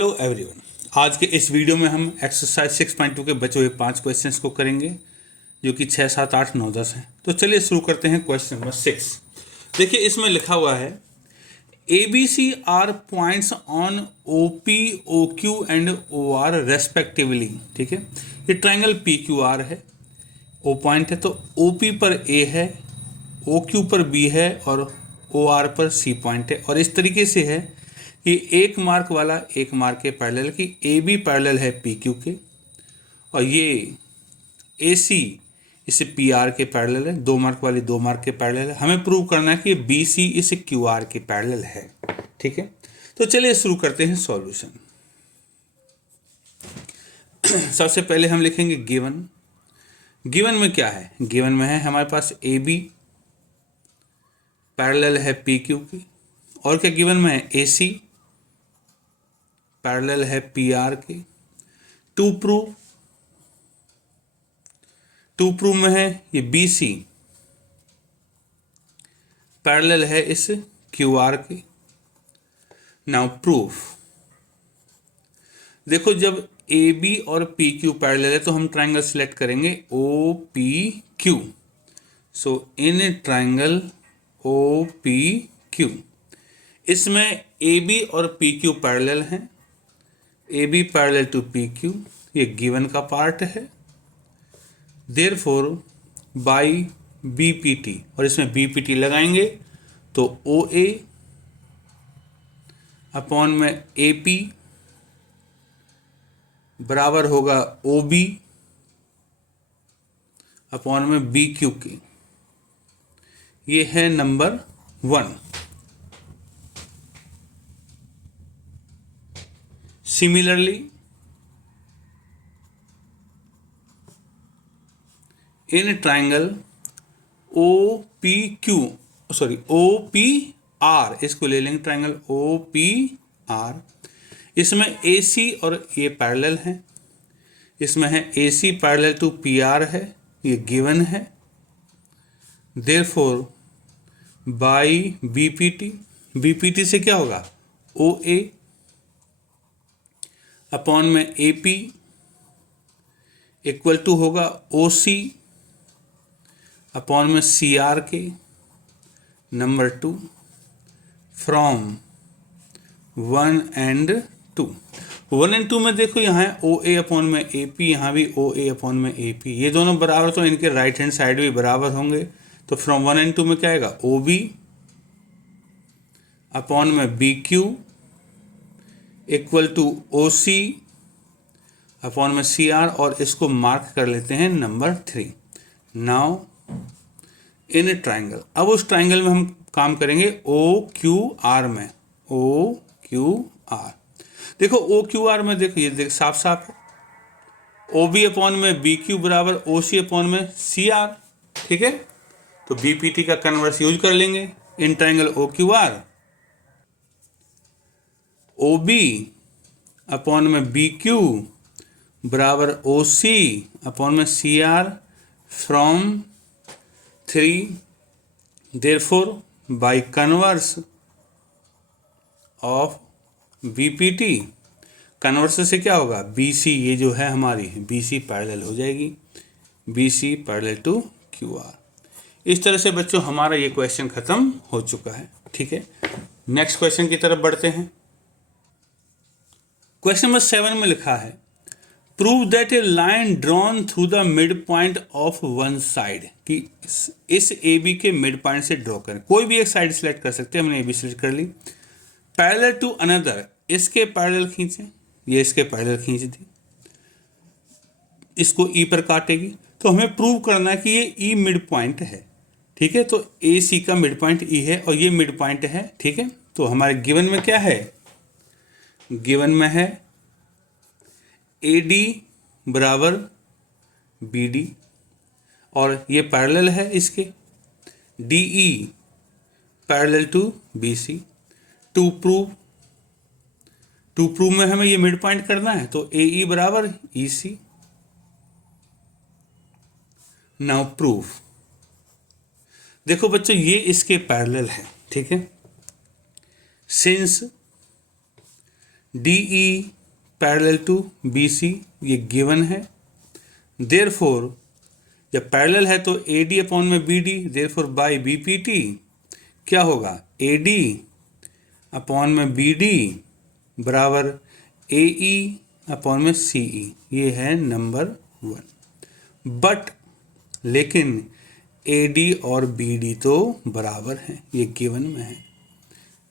Hello everyone. आज के इस वीडियो में हम एक्सरसाइज 6.2 के बचे हुए 5 क्वेश्चंस को करेंगे जो कि 6, 7, 8, 9, 10 हैं। तो चलिए शुरू करते हैं क्वेश्चन नंबर 6। देखिए इसमें लिखा हुआ है ABC are points on OP, OQ and OR respectively. ठीक है, ये ट्राइंगल PQR है, O पॉइंट है तो OP पर A है, OQ पर B है और OR पर C पॉइंट है। और इस तरीके से है कि एक मार्क वाला एक मार्क के पैरेलल की AB पैरेलल है PQ के और ये AC इस PR के पैरेलल है, 2 मार्क वाली 2 मार्क के पैरेलल है। हमें प्रूव करना है कि BC इस QR के पैरेलल है। ठीक है, तो चलिए शुरू करते हैं सॉल्यूशन। सबसे पहले हम लिखेंगे गिवन। गिवन में क्या है? गिवन में है हमारे पास AB पैरेलल है PQ की, और क्या गिवन में है AC पैरेलल है PR के। टू प्रूव में है ये BC पैरेलल है इस QR के। Now proof. देखो जब AB और PQ पैरेलल है तो हम ट्राइंगल सिलेक्ट करेंगे OPQ। So in triangle OPQ इसमें AB और PQ पैरेलल हैं। AB पैरेलल टू PQ, ये गिवन का पार्ट है। देयरफॉर बाई BPT, और इसमें BPT लगाएंगे तो OA अपॉन में AP बराबर होगा OB अपॉन में BQ के। ये है number 1। Similarly in triangle OPR, इसको ले लेंगे ट्राइंगल OPR। इसमें AC और ये पैरेलल हैं। इसमें है AC पैरेलल टू PR है, ये गिवन है। देयरफॉर बाई BPT से क्या होगा? OA अपॉन में AP इक्वल टू होगा OC अपॉन में CR के। Number 2 from 1 and 2। 1 एंड 2 में देखो यहाँ है OA अपॉन में AP, यहाँ भी OA अपॉन में AP, ये दोनों बराबर तो इनके राइट हैंड साइड भी बराबर होंगे। तो फ्रॉम 1 एंड 2 में क्या आएगा? OB अपॉन में BQ equal to OC upon में CR, और इसको मार्क कर लेते हैं नंबर 3। नाउ इन ट्राइंगल, अब उस ट्राइंगल में हम काम करेंगे OQR में। OQR देखो OQR में देखो ये देख साफ साफ है, OB अपॉन में BQ बराबर OC अपॉन में CR। ठीक है, तो BPT का कन्वर्स यूज कर लेंगे in triangle OQR। OB upon में BQ बराबर OC अपॉन में CR from 3। Therefore by converse of BPT, converse से क्या होगा? BC, ये जो है हमारी BC पैरेलल हो जाएगी, BC पैरेलल टू QR। इस तरह से बच्चों हमारा ये क्वेश्चन खत्म हो चुका है। ठीक है, नेक्स्ट क्वेश्चन की तरफ बढ़ते हैं। क्वेश्चन नंबर 7 में लिखा है prove that A line drawn through the mid point of one side, कि इस AB के मिड पॉइंट से ड्रॉ करें। कोई भी एक साइड सिलेक्ट कर सकते हैं, हमने AB सिलेक्ट कर ली। पैरेलल टू अनदर, इसके पैरेलल खींचें, ये इसके पैरेलल खींच दी, इसको E पर काटेगी तो हमें प्रूव करना है कि ये E मिड पॉइंट है। ठीक है, तो AC का मिड पॉइंट E है और ये मिड पॉइंट है। ठीक है, तो हमारे गिवन में क्या है? गिवन में है AD बराबर BD, और ये पैरेलल है इसके। DE parallel to BC। To prove में हमें ये मिड पॉइंट करना है तो AE बराबर EC। Now proof. देखो बच्चों ये इसके पैरेलल है। ठीक है, since DE parallel to BC, ये गिवन है। देयरफॉर जब पैरेलल है तो AD अपॉन में BD, देयरफॉर बाय BPT क्या होगा, AD अपॉन में BD बराबर AE अपॉन में CE। ये है नंबर 1। बट लेकिन AD और BD तो बराबर हैं, ये गिवन में है,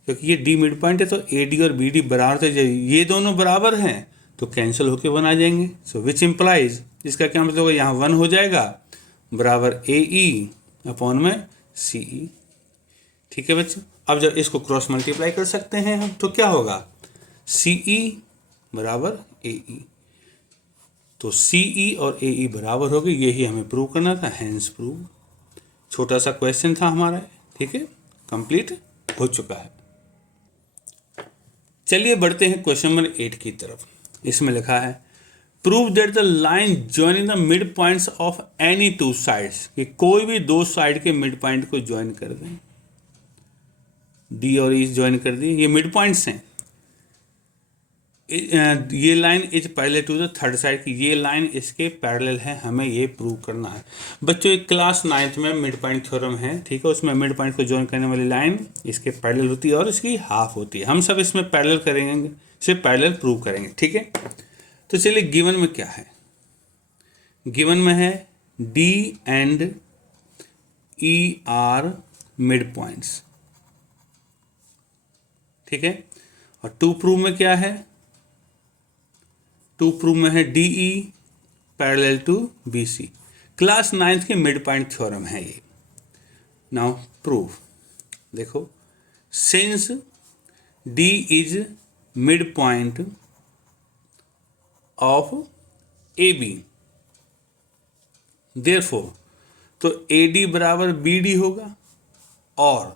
क्योंकि ये D मिड पॉइंट है तो AD और BD बराबर तो ये दोनों बराबर हैं तो कैंसिल होके 1 आ जाएंगे। सो विच इम्प्लाइज, इसका क्या मतलब होगा, यहाँ 1 हो जाएगा बराबर AE अपॉन में CE। ठीक है बच्चों, अब जब इसको क्रॉस मल्टीप्लाई कर सकते हैं हम तो क्या होगा, CE बराबर AE। तो CE और AE बराबर हो गए, यही हमें प्रूव करना था, हैंस प्रूव। छोटा सा क्वेश्चन था हमारा, ठीक है, कंप्लीट हो चुका है। चलिए बढ़ते हैं क्वेश्चन नंबर 8 की तरफ। इसमें लिखा है prove that the line joining the mid points of any two sides, कि कोई भी दो साइड के मिड पॉइंट को ज्वाइन कर दें। डी और ई ज्वाइन कर दी, ये मिड पॉइंट्स हैं। ये line is parallel to the third side की, ये लाइन इसके पैरेलल है, हमें ये प्रूव करना है। बच्चों एक क्लास 9th में मिड पॉइंट थ्योरम है, ठीक है, उसमें मिड पॉइंट को ज्वाइन करने वाली लाइन इसके पैरेलल होती है और इसकी हाफ होती है। हम सब इसमें पैरेलल करेंगे, सिर्फ पैरेलल प्रूव करेंगे, ठीक है। तो चलिए गिवन में क्या है, गिवन में है D and E R mid points, ठीक है। और टू प्रूव में क्या है, टू प्रूव में है DE parallel to BC। Class 9th के मिड पॉइंट थ्योरम है ये। नाउ प्रूव, देखो since D is mid point of AB, therefore तो AD बराबर BD होगा और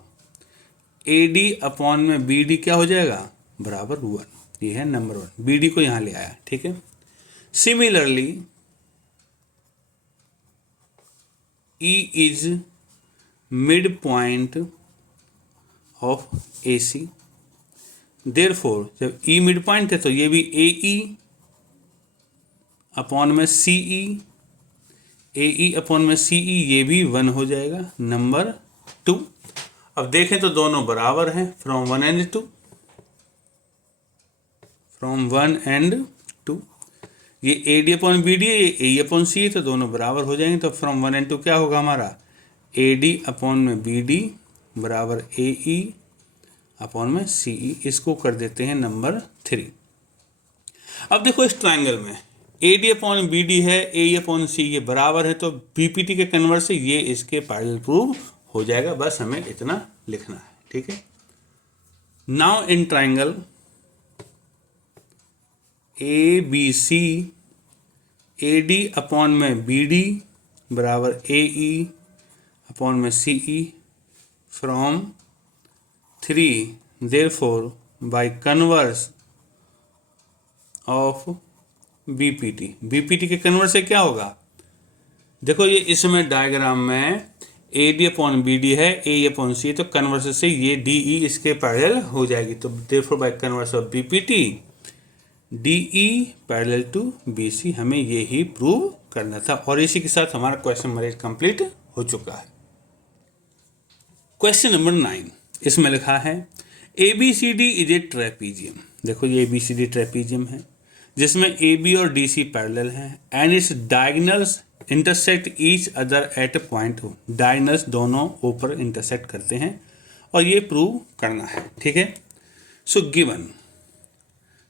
AD अपॉन में BD क्या हो जाएगा, बराबर 1। ये है नंबर 1, BD को यहां ले आया, ठीक है। Similarly E is mid point of AC, therefore जब E मिड पॉइंट है तो ये भी AE अपॉन में CE, AE अपॉन में CE, ये भी 1 हो जाएगा, नंबर 2। अब देखें तो दोनों बराबर हैं, फ्रॉम 1 एंड 2, फ्रॉम 1 एंड 2। ये AD अपॉन BD है, ये AE अपॉन CE, तो दोनों बराबर हो जाएंगे। तो फ्रॉम 1 एंड 2 क्या होगा हमारा, AD अपॉन में BD बराबर AE अपॉन में CE। इसको कर देते हैं नंबर 3। अब देखो इस ट्राइंगल में AD अपॉन BD है, AE अपॉन CE ये बराबर है, तो BPT के कन्वर्ट से ये इसके पैरेलल प्रूव हो जाएगा। बस हमें इतना लिखना है, ठीक है। Now in triangle ABC, AD upon में BD बराबर AE अपॉन में CE from 3, therefore by converse of BPT के कन्वर्स से क्या होगा, देखो ये इसमें डायग्राम में AD अपॉन BD है, AE अपॉन CE, तो कन्वर्स से ये DE इसके पैरेलल हो जाएगी। तो therefore by converse of BPT DE parallel to BC, हमें ये ही प्रूव करना था। और इसी के साथ हमारा क्वेश्चन नंबर 8 कंप्लीट हो चुका है। क्वेश्चन नंबर 9, इसमें लिखा है ABCD इज ए ट्रेपीजियम। देखो ये ABCD ट्रेपीजियम है जिसमें AB और DC पैरेलल हैं and it's diagonals intersect each other eight A point. Diagonals दोनों ऊपर इंटरसेक्ट करते हैं और ये प्रूव करना है, ठीक है। सो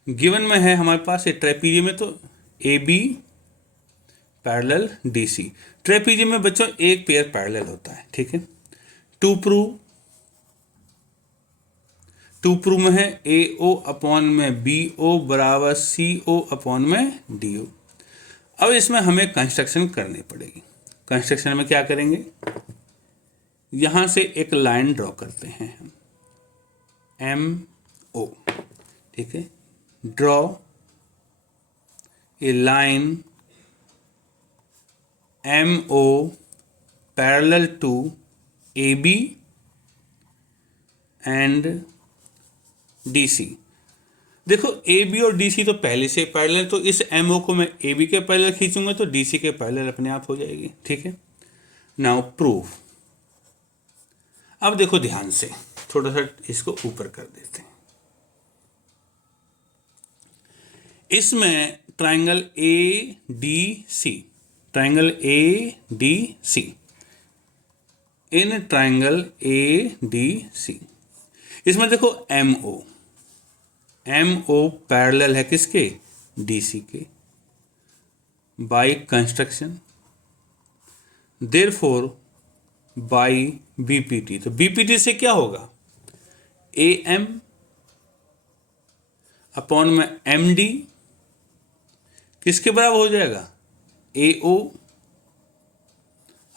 गिवन में है हमारे पास ये ट्रेपीजियम में, तो AB पैरेलल DC। ट्रेपीजियम में बच्चों एक पेयर पैरेलल होता है, ठीक है। टू प्रूव में है AO अपॉन में BO बराबर CO अपॉन में DO। अब इसमें हमें कंस्ट्रक्शन करनी पड़ेगी। कंस्ट्रक्शन में क्या करेंगे, यहां से एक लाइन ड्रॉ करते हैं हम, MO, ठीक है। Draw a line MO parallel to AB and DC। देखो ए बी और डी सी तो पहले से पैरेलल, तो इस एम ओ को मैं ए बी के पैरेलल खींचूंगा तो डी सी के पैरेलल अपने आप हो जाएगी। ठीक है, नाउ प्रूफ। अब देखो ध्यान से, थोड़ा सा इसको ऊपर कर देते हैं। इसमें triangle A D C, triangle A D C, in triangle A D C, इसमें देखो M O, M O parallel है किसके, डी सी के, by construction, therefore by BPT. तो बीपीटी से क्या होगा, ए एम अपॉन में एम डी किसके बराबर हो जाएगा, ए ओ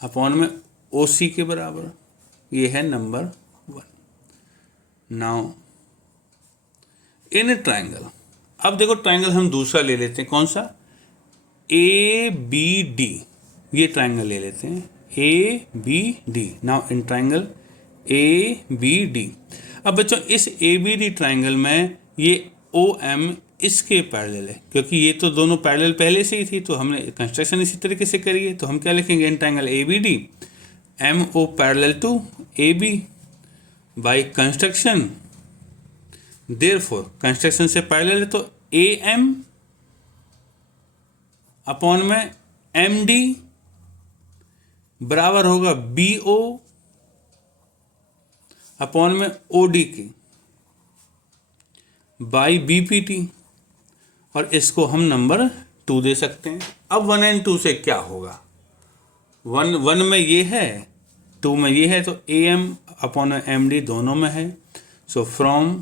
अपॉन में ओ सी के बराबर। ये है नंबर 1। नाउ इन ट्राइंगल, अब देखो ट्राइंगल हम दूसरा ले लेते हैं, कौन सा, ए बी डी, ये ट्राइंगल ले लेते हैं, A B D. Now in triangle A B D, अब बच्चों इस ए बी डी ट्राइंगल में ये ओ एम इसके पैरेलल है, क्योंकि ये तो दोनों पैरेलल पहले से ही थी, तो हमने कंस्ट्रक्शन इसी तरीके से करी है। तो हम क्या लिखेंगे, in triangle A B D M O parallel to A B by construction, therefore construction से पैरेलल है तो ए एम अपॉन में एम डी बराबर होगा बी ओ अपॉन में ओ डी की बाई बी पी टी, और इसको हम नंबर 2 दे सकते हैं। अब 1 एंड 2 से क्या होगा, 1 में ये है, 2 में ये है, तो A M upon M D दोनों में है। सो फ्रॉम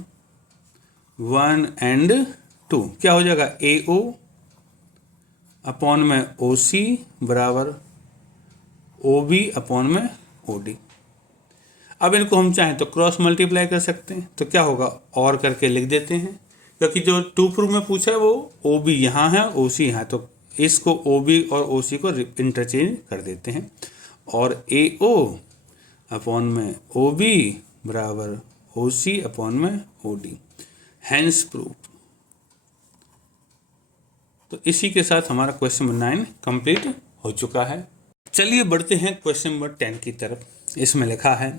1 एंड 2 क्या हो जाएगा, ए ओ अपॉन में ओ सी बराबर ओ बी अपॉन में ओ डी। अब इनको हम चाहें तो क्रॉस मल्टीप्लाई कर सकते हैं, तो क्या होगा, और करके लिख देते हैं, क्योंकि जो 2 प्रूफ में पूछा है वो ओ बी यहाँ है, ओ सी यहाँ, तो इसको ओ बी और ओ सी को इंटरचेंज कर देते हैं, और ए ओ अपॉन में ओ बी बराबर ओ सी अपॉन में ओ डी, हैंस प्रूफ। तो इसी के साथ हमारा क्वेश्चन नंबर 9 कंप्लीट हो चुका है। चलिए बढ़ते हैं क्वेश्चन नंबर 10 की तरफ। इसमें लिखा है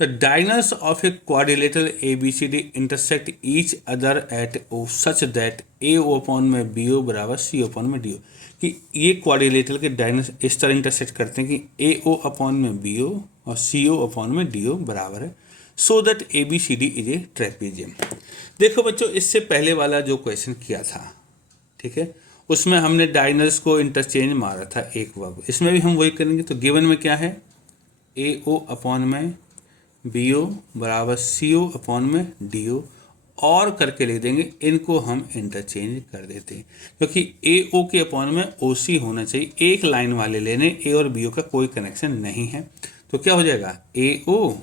the diagonals of a quadrilateral A B C D intersect each other at O such that A O upon में बी ओ बराबर सी अपॉन में डी ओ, कि ये क्वाड्रिलेटरल के डायगोनल्स इस तरह इंटरसेक्ट करते हैं कि ए ओ अपॉन में बी ओ और सी ओ अपॉन में डी ओ बराबर है, so that A B C D is a trapezium. देखो बच्चों, इससे पहले वाला जो क्वेश्चन किया था, ठीक है, उसमें हमने डायगोनल्स को इंटरचेंज मारा था एक वर्ग, इसमें भी हम वही करेंगे। तो गिवन में क्या है, ए ओ अपॉन में बी ओ बराबर सी ओ अपॉन में डी ओ, और करके लिख देंगे, इनको हम इंटरचेंज कर देते हैं, क्योंकि ए ओ के अपॉन में ओ सी होना चाहिए, एक लाइन वाले लेने, ए और बी ओ का कोई कनेक्शन नहीं है। तो क्या हो जाएगा, ए ओ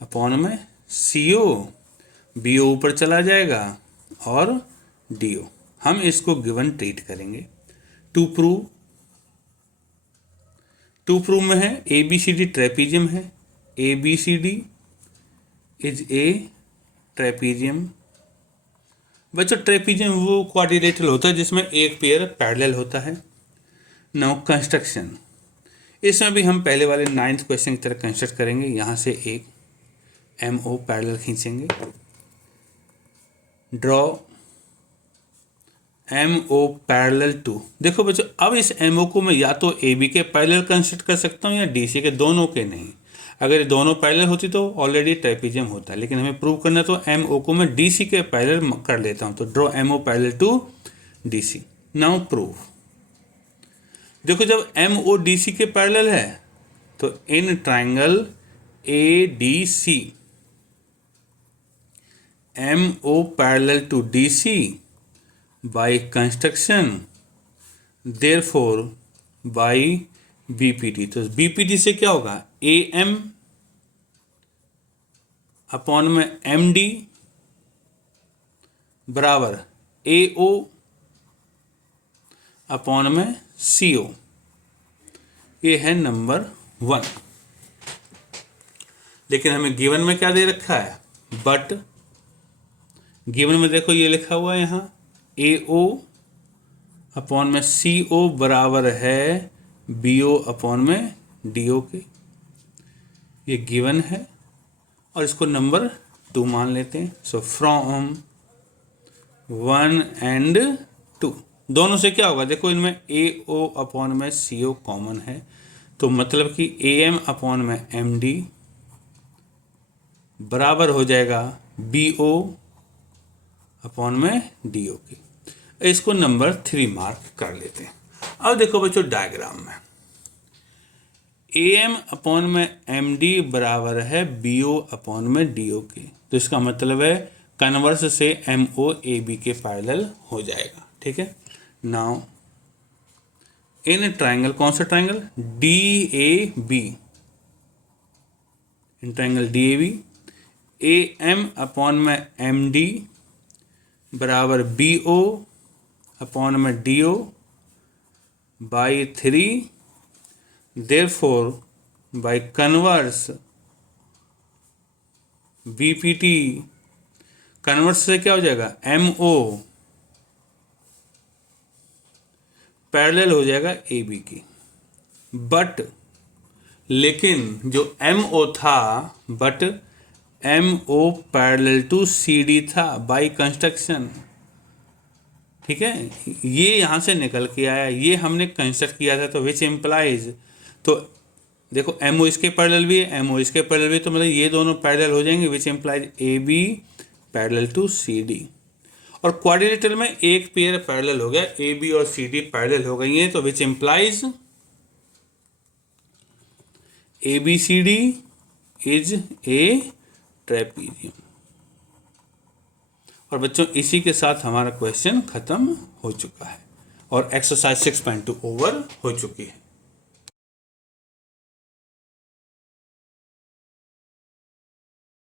अपॉन में सी ओ, बी ओ ऊपर चला जाएगा और डी ओ, हम इसको गिवन ट्रीट करेंगे। टू प्रूव में है A B C D trapezium है, A B C D is a trapezium. बच्चों ट्रेपेजियम वो क्वाड्रिलेटरल होता है जिसमें एक पेयर पैरेलल होता है। नाउ कंस्ट्रक्शन, इसमें भी हम पहले वाले 9th क्वेश्चन की तरह कंस्ट्रक्ट करेंगे। यहाँ से एक एम ओ पैरेलल खींचेंगे, draw M O parallel to. देखो बच्चों, अब इस एम ओ को मैं या तो ए बी के पैरेलल कंस्ट्रक्ट कर सकता हूँ या डी सी के, दोनों के नहीं। अगर ये दोनों पैरेलल होती तो ऑलरेडी ट्रेपेजियम होता है, लेकिन हमें प्रूव करना तो एम ओ को मैं डी सी के पैरेलल कर लेता हूँ। तो draw M O parallel to D C. Now prove. देखो जब एम ओ डी सी के पैरेलल है तो in triangle A D C M O parallel to D C by construction, therefore by BPT. तो बीपीटी से क्या होगा, A M upon में एम डी बराबर ए ओ अपॉन में सी ओ। ये है नंबर 1। लेकिन हमें गिवन में क्या दे रखा है, बट गिवन में देखो ये लिखा हुआ है यहाँ AO अपॉन में CO बराबर है BO अपॉन में DO के। ये गिवन है और इसको नंबर 2 मान लेते हैं। सो फ्रॉम 1 एंड 2 दोनों से क्या होगा, देखो इनमें AO अपॉन में CO कॉमन है, तो मतलब कि AM अपॉन में MD बराबर हो जाएगा BO अपॉन में DO के। इसको नंबर 3 मार्क कर लेते हैं। अब देखो बच्चों डायग्राम में AM अपॉन में MD बराबर है BO अपॉन में DO के, तो इसका मतलब है कन्वर्स से MO AB के पैरेलल हो जाएगा। ठीक है, नाउ इन ट्राइंगल, कौन सा triangle, DAB, in triangle DAB AM upon में MD बराबर BO अपॉन में DO by 3, therefore by converse BPT, converse से क्या हो जाएगा MO पैरेलल हो जाएगा AB की। बट लेकिन जो MO था, but MO parallel to CD था बाई कंस्ट्रक्शन। ठीक है, ये यहाँ से निकल के आया, ये हमने कंस्ट्रक्ट किया था, तो विच इम्प्लाइज, तो देखो MO इसके पैरेलल भी है, MO इसके पैरेलल भी है, तो मतलब ये दोनों पैरेलल हो जाएंगे, which implies AB parallel to CD। और क्वाड्रिलेटरल में एक पेयर पैरेलल हो गया, AB और CD पैरेलल हो गई हैं, तो which implies ABCD is a trapezium. और बच्चों इसी के साथ हमारा क्वेश्चन खत्म हो चुका है और एक्सरसाइज 6.2 ओवर हो चुकी है।